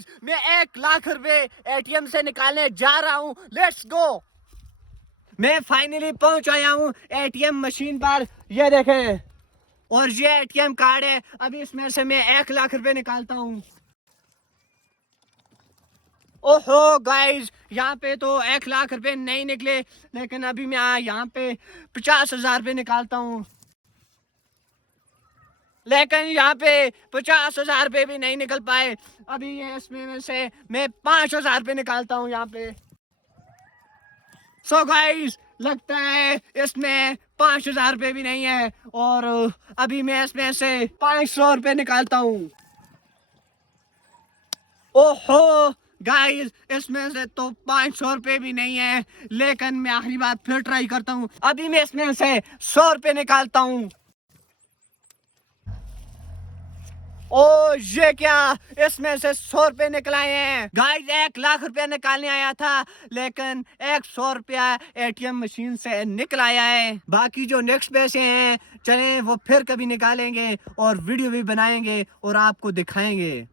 Guys, मैं 1 लाख रुपए ATM से निकालने जा रहा हूँ। Let's go. मैं फाइनली पहुंच आया हूँ एटीएम मशीन पर। ये देखें, और ये एटीएम कार्ड है। अभी इसमें से मैं 1 लाख रुपए निकालता हूँ। ओहो गाइस, यहाँ पे तो 1 लाख रुपए नहीं निकले, लेकिन अभी मैं यहाँ पे 50,000 रुपए निकालता हूँ। लेकिन यहाँ पे 50,000 रुपए भी नहीं निकल पाए। अभी ये इसमें में से मैं 5,000 रुपए निकालता हूँ यहाँ पे। सो गाइस, लगता है इसमें 5,000 रुपए भी नहीं है, और अभी मैं इसमें से 500 रुपए निकालता हूँ। ओहो गाइस, इसमें से तो 500 रुपए भी नहीं है, लेकिन मैं आखिरी बार फिर ट्राई करता हूँ। अभी मैं इसमें से 100 रुपए निकालता हूँ। ओ ये क्या, इसमें से 100 रुपए निकलाए हैं गाइस। 1 लाख रुपया निकालने आया था, लेकिन 100 रुपया एटीएम मशीन से निकल आया है। बाकी जो नेक्स्ट पैसे हैं, चलें वो फिर कभी निकालेंगे और वीडियो भी बनाएंगे और आपको दिखाएंगे।